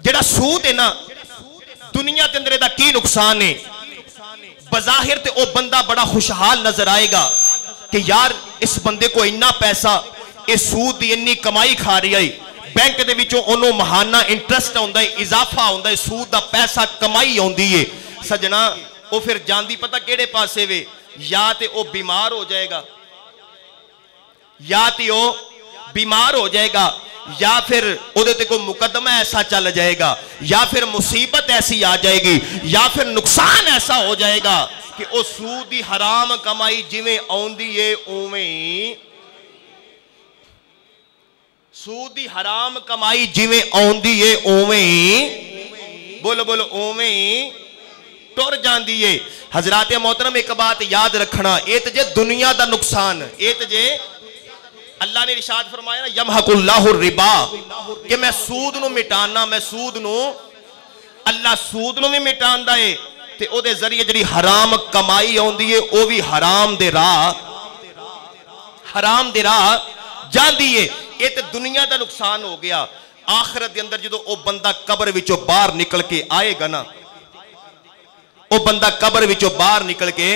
जेड़ा सूद है ना दुनिया के अंदर की नुकसान है। बज़ाहिर ते ओ बंदा बड़ा खुशहाल नजर आएगा कि यार इस बंदे को इन्ना पैसा इस सूद की इन्नी कमाई खा रही है, बैंक दे विचों ओनू महाना इंटरस्ट आउंदा है, इजाफा आउंदा है, सूद दा पैसा कमाई आउंदी है। सजना वो फिर जांदी पता केड़े पासे वे, या ते ओ बीमार हो जाएगा, या ते ओ बीमार हो जाएगा, या फिर उहदे ते कोई मुकदमा ऐसा चल जाएगा, या फिर मुसीबत ऐसी आ जाएगी, या फिर नुकसान ऐसा हो जाएगा कि ओ सूद दी हराम कमाई जिवें आउंदी है उवें सूद दी हराम कमाई जिवें आउंदी है उवें बोलो बोलो उवें टुर जांदी है। हजरात मोहतरम एक बात याद रखना, ये तो जे दुनिया दा नुकसान, ये तो जे अल्लाह ने इरशाद फरमाया ना यमहकुल्लाहु रिबा कि मैं सूद नू मिटाना, मैं सूद नू, अल्लाह सूद नू भी मिटांदा है ते ओदे जरिए जिहड़ी हराम कमाई आउंदी है वो भी हराम दे राह जांदी है। ये तो दुनिया का नुकसान हो गया। आखिरत के अंदर जो वो बंदा कब्र विचों बाहर निकल के आएगा ना, वो बंदा कब्र विचों बाहर निकल के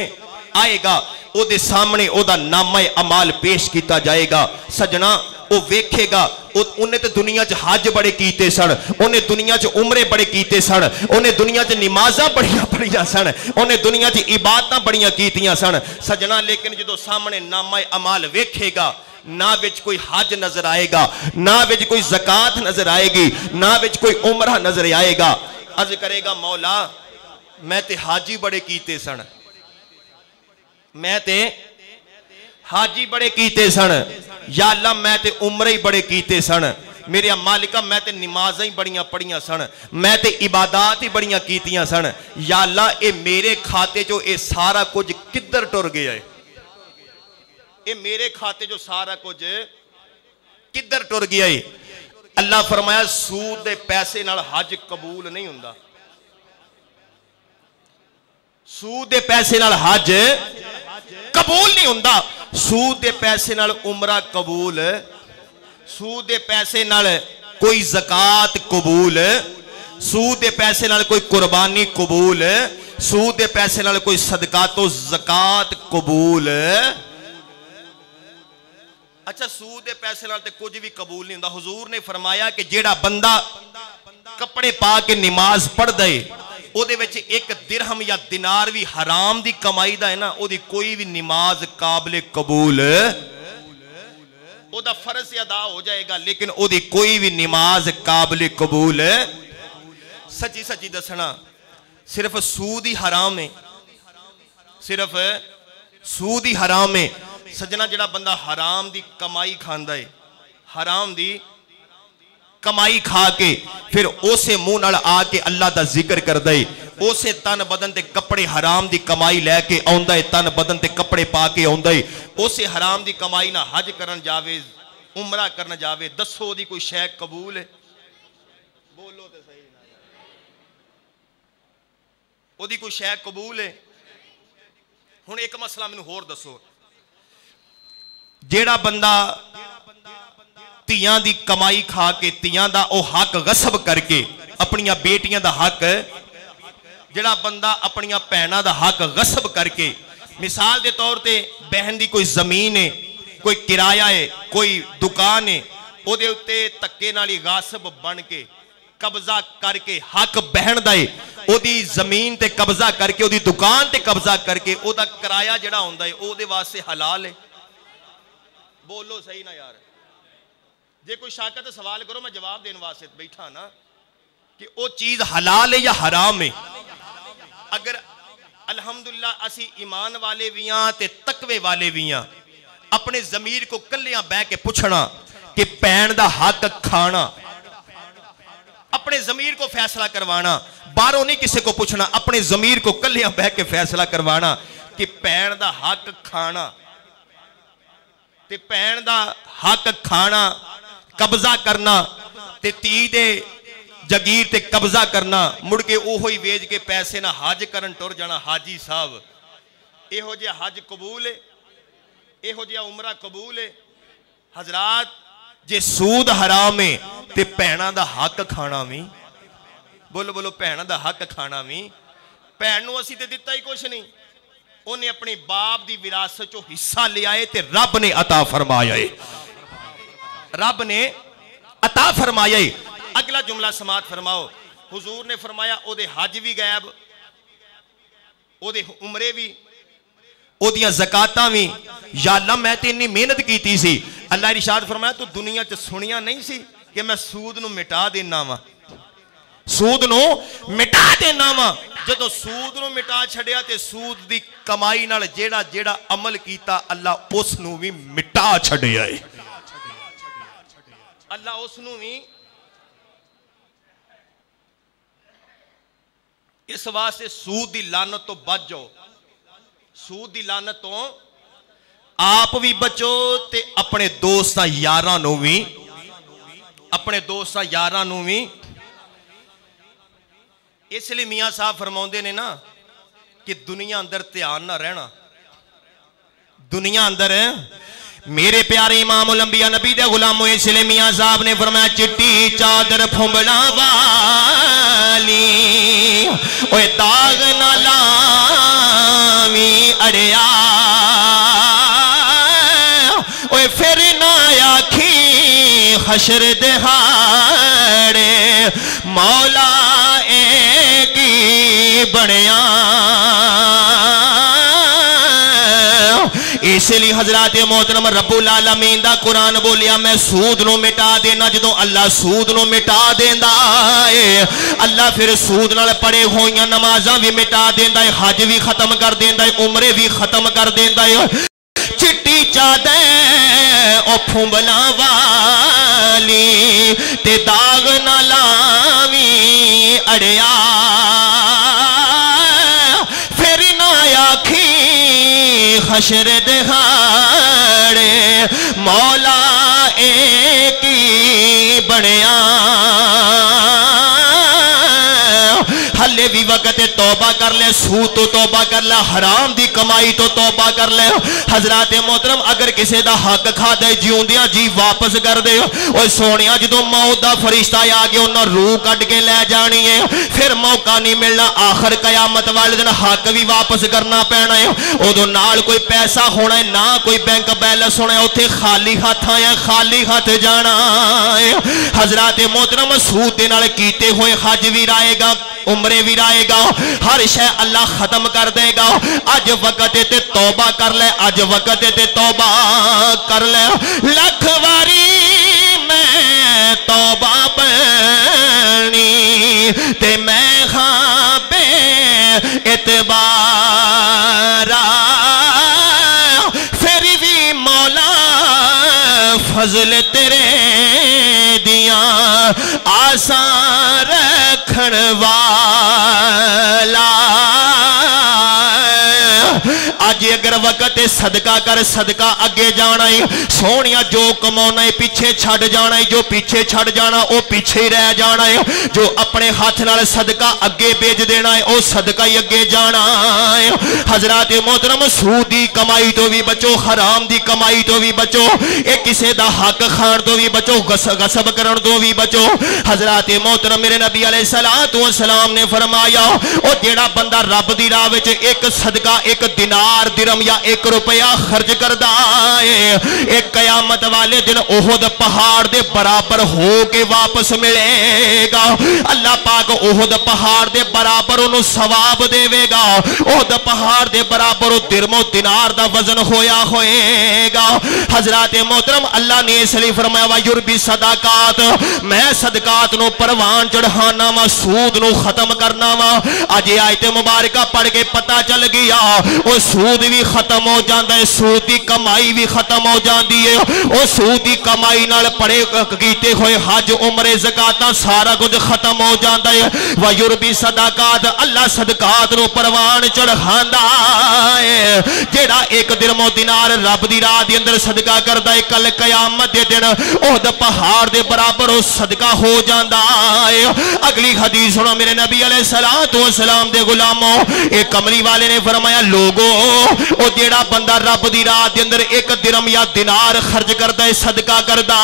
आएगा, ओदे सामने ओदा नामा अमाल पेश किया जाएगा। सजना वो वेखेगा उन्हें तो दुनिया च हज बड़े कीते सन, उन्हें दुनिया च उमरे बड़े कीते सन, उन्हें दुनिया च नमाज़ां बड़ियां पढ़ियां सन, उन्हें दुनिया च इबादतां बड़ियां कीतियां सन। सजना लेकिन जो सामने नामा अमाल वेखेगा ना विच कोई हज नजर आएगा, ना विच कोई ज़कात नजर आएगी, ना विच कोई उमरा नजर आएगा। अर्ज करेगा मौला मैं ते हाजी बड़े कीते सन, मैं ते हाजी बड़े कीते सन, या अल्लाह मैं ते उमरे ही बड़े कीते सन, मेरे मालिका मैं ते नमाज़ां ही बड़ियां पढ़ियां सन, मैं ते इबादत ही बड़ियां कीतियां सन, या अल्लाह ये मेरे खाते चो ये सारा कुछ किधर टुर गया है, ये मेरे खाते जो सारा कुछ किधर टुर गया है। अल्लाह फरमाया सूद दे पैसे नाल हज कबूल नहीं हुंदा, सूद दे पैसे नाल हज कबूल नहीं हुंदा, सूद दे पैसे नाल उमरा कबूल, सूद दे पैसे नाल कोई ज़कात कबूल, सूद दे पैसे नाल कोई कुर्बानी कबूल, सूद दे पैसे नाल कोई सदकातो ज़कात कबूल। अच्छा सूद दे पैसे नाल ते कुछ भी कबूल नहीं हुंदा। हुजूर ने फरमाया कि जेड़ा बंदा कपड़े पा के नमाज पढ़ दे ओदे विच एक दिरहम या दिनार भी हराम दी कमाई दा है ना, ओदी कोई भी नमाज काबिल कबूल, ओदा फर्ज अदा हो जाएगा लेकिन ओदी कोई भी नमाज काबिल कबूल। सच्ची सच्ची दसना सिर्फ सूद ही हराम है, सिर्फ सूद ही हराम है। सजना जिहड़ा बंदा हराम दी कमाई खांदा है, हराम दी कमाई खा के फिर उसे मुंह नाल आके अल्लाह दा जिक्र करदा है, उसे तन बदन ते कपड़े हराम दी कमाई लैके आउंदा है, तन बदन ते कपड़े पा के आउंदा है, उसे हराम दी कमाई ना हज करन जावे, उमरा करन जावे, दसो ओदी कोई शै कबूल है? बोलो ते सही ना, ओदी कोई शै कबूल है? हुण एक मसला मैनूं होर दसो, जेड़ा बंदा ਧੀਆਂ ਦੀ कमाई खा के ਧੀਆਂ ਦਾ ਉਹ हक गसब करके अपनियां बेटियां ਦਾ हक, ਜਿਹੜਾ ਬੰਦਾ अपनियां ਭੈਣਾਂ ਦਾ हक गसब करके, मिसाल के तौर पर बहन की कोई जमीन है, कोई किराया है, कोई दुकान है, ਉਹਦੇ ਉੱਤੇ ਧੱਕੇ ਨਾਲ ਹੀ गासब बन के कब्जा करके हक बहन ਦਾ है, ਉਹਦੀ ਜ਼ਮੀਨ ਤੇ कब्जा करके ਉਹਦੀ दुकान ਤੇ कब्जा करके ਉਹਦਾ किराया ਜਿਹੜਾ ਹੁੰਦਾ है ਉਹਦੇ ਵਾਸਤੇ हलाल है? बोलो सही ना यार, जे कोई शक है तो सवाल करो, मैं जवाब देने वास्ते बैठा ना कि वो चीज हलाल है या हराम है। अगर अल्हम्दुलिल्लाह असी ईमान वाले भी हाँ ते तकवे वाले भी हाँ, अपने जमीर को कलियां बह के पूछना कि भैन दा हक खाना, अपने जमीर को फैसला करवाना, बाहरों नहीं किसी को पूछना, अपने जमीर को कलियां बह के फैसला करवाना कि भैन दा हक खाना ते भैन दा हक खाना, कब्जा करना ते धी दे जगीर ते कब्जा करना, मुड़ के ओहो ही वेच के पैसे ना हज करन टुर जाना। हाजी साहब इहो जिहा हज कबूल है, इहो जिहा उमरा कबूल है? हजरात जे सूद हराम है ते भैणां दा हक खाना भी बोलो बोलो भैन दा हक खाना भी भैन नूं असीं ते दिता ही कुछ नहीं उन्हें अपनी बाप दी विरासत चो हिस्सा लिया है ते रब ने अता फरमाया है रब ने अता फरमाया है। अगला जुमला समात फरमाओ हुजूर ने फरमाया ओदे हज भी गायब ओदे उमरे भी ओदियां ज़कातां भी या अल्लाह मैं ते इन्नी मेहनत कीती सी अल्लाह इरशाद फरमाया तू दुनिया च सुनिया नहीं सी कि मैं सूद नूं मिटा देना वा सूद नूं मिटा देना वा जदों सूद नूं मिटा छड़िया ते सूद दी कमाई नाल जेड़ा जेड़ा अमल कीता अल्लाह उस नूं भी मिटा छड़िया है अल्लाह उस नूं भी इस वास्ते सूद दी लानत तो बच जाओ सूद दी लानत तो आप भी बचो ते अपने दोस्तां यारां नूं भी अपने दोस्तां यारां नूं भी इसलिए मियाँ साहब फरमाउंदे ने ना कि दुनिया अंदर ध्यान ना रहना दुनिया अंदर मेरे प्यारे इमाम उल अंबिया नबी दे गुलामों इसलिए मियाँ साहब ने फरमाया चिट्टी चादर फुंबला वाली ओए दाग ना लावी अड़िया ओए फिर ना आखी हशर दिहाड़े मौला बनया इसलिए हजरात मोहतरम रब्बुल आलमीन दा कुरान बोलिया मैं सूद नूं मिटा देना जदों अल्लाह सूद नूं मिटा देंदा है अल्लाह फिर सूद नाल पड़े होईयां नमाज़ां भी मिटा देंदा है हज भी खत्म कर देंदा है उमरे भी खत्म कर देंदा है चिट्टी चादर ओ फुंबला वाली ते दाग ना लावी अड़िया हशर दिहाड़े मौला एक ही बनया हले भी वक्त तौबा कर ले सूद तो तौबा कर ले हराम दी कमाई तो तौबा कर ले हजरात मोहतरम अगर किसी दा हक खा दे जिउंदियां जी वापस कर दे ओए सोनिया जदों मौत दा फरिश्ता आ गया उन्हां रूह कट के ले जानी है फिर मौका नहीं मिलना आखिर कयामत वाले दिन हक भी वापस करना पैना है उदों नाल कोई पैसा होना है ना कोई बैंक बैलेंस होना है उत्थे खाली हाथ आया खाली हाथ जाना है हजरात मोहतरम सूद दे नाल कीते होए हज भी राएगा उमरे भी राएगा हर शय अल्लाह खत्म कर देगा अज वक्त ते तौबा कर ले अज वक्त ते तौबा कर ले लख वारी मैं तौबा पढ़नी ते मैं हाँ बे इतबारा फिर भी मौला फजल तेरे दिया आसान रखण वाला आज अगर वक्त सदका कर सदका अगे जाना है सोनिया जो कमाना है पीछे छड़ जाना है जो पीछे छड़ जाना वो पीछे रह जाना है जो अपने हाथ नाल सदका अगे भेज देना है वो सदका ही अगे जाना है हजरात मोहतरम सूद दी कमाई तो भी बचो हराम दी कमाई तो भी बचो ये किसी दा हक खाण तो भी बचो गसब करन तो भी बचो हजरात मोहतरम मेरे नबी अलैहिस्सलातु वस्सलाम ने फरमाया ओ जेड़ा बंदा रब दी राह विच एक सदका एक दिनार दिरम या 1 रुपया खर्च करदा है एक कयामत वाले दिन ओहद पहाड़ दे बराबर हो के वापस मिलेगा अल्लाह पाक ओहद पहाड़ दे बराबर उन्हें सवाब देवेगा ओहद पहाड़ दे बराबर दिरमो दिनार दा वजन होया होएगा हजरात मोहतरम अल्लाह ने इसलिए फरमाया वा युरबी सदाकात मैं सदकात नु परवान चढ़ाना वा सूद नु खत्म करना वा अज आयत मुबारका पढ़ के पता चल गया वो सूद भी खत्म हो जाता है सूद की कमाई भी खत्म हो जाती है वो सूद की कमाई नाल पड़े कीते हुए हज उमरे ज़कातां सारा कुछ खत्म हो जाता है व युरबी सदाकात अल्लाह सदकात नु परवान चढ़ांदा है जेड़ा एक दिरमो दिनार रब दी राह दे अंदर सदका करदा है कल कयामत दे दिन ओहद पहाड़ दे बराबर वो सदका हो जाता है اگلی حدیث سنو میرے نبی علیہ السلام دے غلاموں، ایک کملی والے نے فرمایا لوگو او جیڑا بندہ رب دی راہ دے اندر ایک درم یا دینار خرچ کردا ہے، صدقہ کردا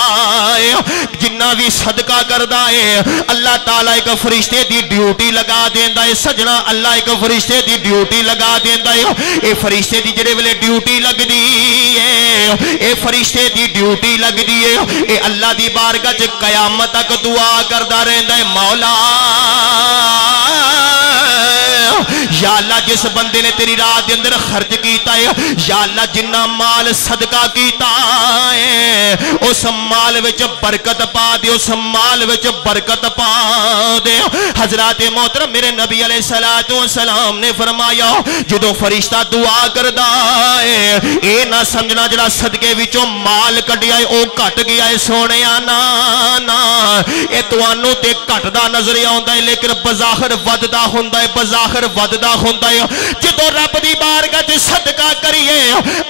ہے، جنہ بھی صدقہ کردا ہے اللہ تعالیٰ ایک فرشتے دی ڈیوٹی لگا دیندا ہے۔ سجنا اللہ ایک فرشتے دی ڈیوٹی لگا دیندا ہے۔ اے فرشتے دی جڑے ویلے ڈیوٹی لگدی ہے، اے فرشتے دی ڈیوٹی لگدی ہے، اے اللہ دی بارگاہ چ قیامت تک دعا کردا رہندا ہے، مولا یا اللہ جس بندے نے تیری راہ دے اندر خرچ کیتا ہے، یا اللہ جنہ مال صدقہ کیتا ہے اس مال وچ برکت پا دے، اس مال وچ برکت پا دے۔ حضرات محترم میرے نبی علیہ السلام نے فرمایا جدوں فرشتہ دعا کردا ہے اے نہ سمجھنا جڑا صدقے وچوں مال کڈیا ہے او گھٹ گیا ہے، سونیا نا نا اے تانوں تے گھٹدا نظر آوندا ہے لیکن بظاہر وددا ہوندا ہے، بظاہر وددا ہوندا ہے۔ جدوں رب دی بارگاہ تے صدقہ کریے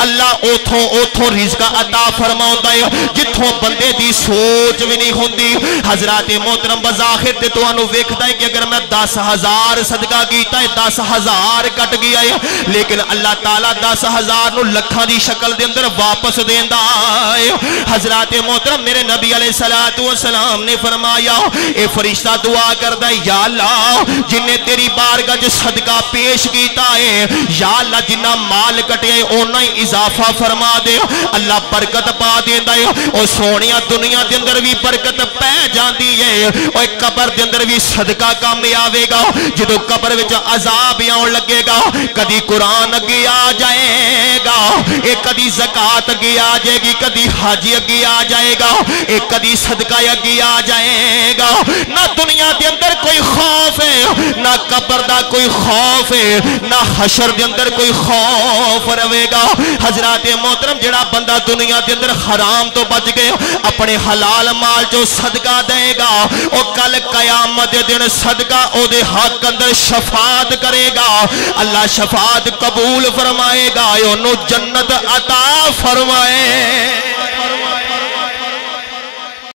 اللہ اوتھوں رزق عطا فرماوندا ہے جتھوں بندے دی سوچ بھی نہیں ہوندی۔ حضرات محترم بظاہر تے تانوں ویکھدا ہے کہ اگر میں 10,000 صدقہ کیتا ہے 10,000 کٹ گیا ہے، لیکن اللہ تعالیٰ 10,000 نو لکھاں دی شکل دے اندر واپس دیندا ہے۔ حضرات محترم میرے نبی علیہ السلام نے فرمایا اے فرشتہ دعا کردا ہے یا اللہ جن نے تیری بارگاہ وچ صدقہ پیش کیتا ہے، یا اللہ جنہ مال کٹیا ہے اونا ہی اضافہ فرما دے، اللہ برکت پا دیندا ہے۔ او سونیا دنیا دے اندر بھی برکت پہ جاندی ہے، او قبر دے اندر بھی صدقہ کام آوے گا۔ جدوں قبر وچ عذاب آن لگے گا کدی قرآن اگے آ جائے گا، اے کدی زکات اگے آ جائے گی، کدی حج اگے آ جائے گا، اے کدی صدقہ اگے آ جائے گا۔ نہ دنیا دے اندر کوئی خوف ہے، نہ قبر دا کوئی خوف ہے، نہ حشر دے اندر کوئی خوف رہے گا۔ حضرات محترم جڑا بندہ دنیا دے اندر حرام تو بچ گئے اپنے حلال مال جو صدقہ دے گا او کل قیامت دے دن صدقہ او دے حق اندر شفاعت کرے گا، اللہ شفاعت قبول فرمائے گا، انہوں جنت عطا فرمائے